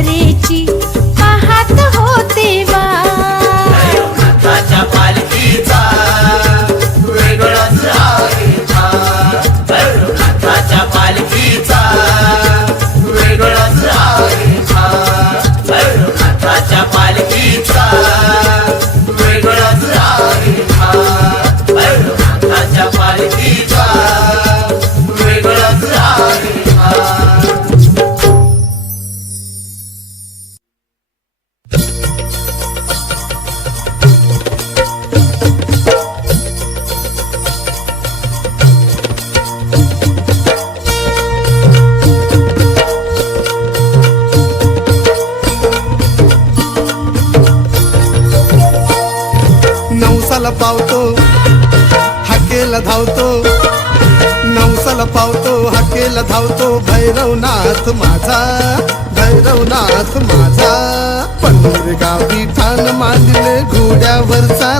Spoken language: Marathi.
यात्रेची पाहत होते वाच्या पालखीचा वेगळाच आहे पालखीचा नवसाला पावतो हाकेला धावतो नवसाला पावतो हाकेला धावतो. भैरवनाथ माझा भैरवनाथ माझा. पंढरगावी ठाण मांडले घोड्यावरचा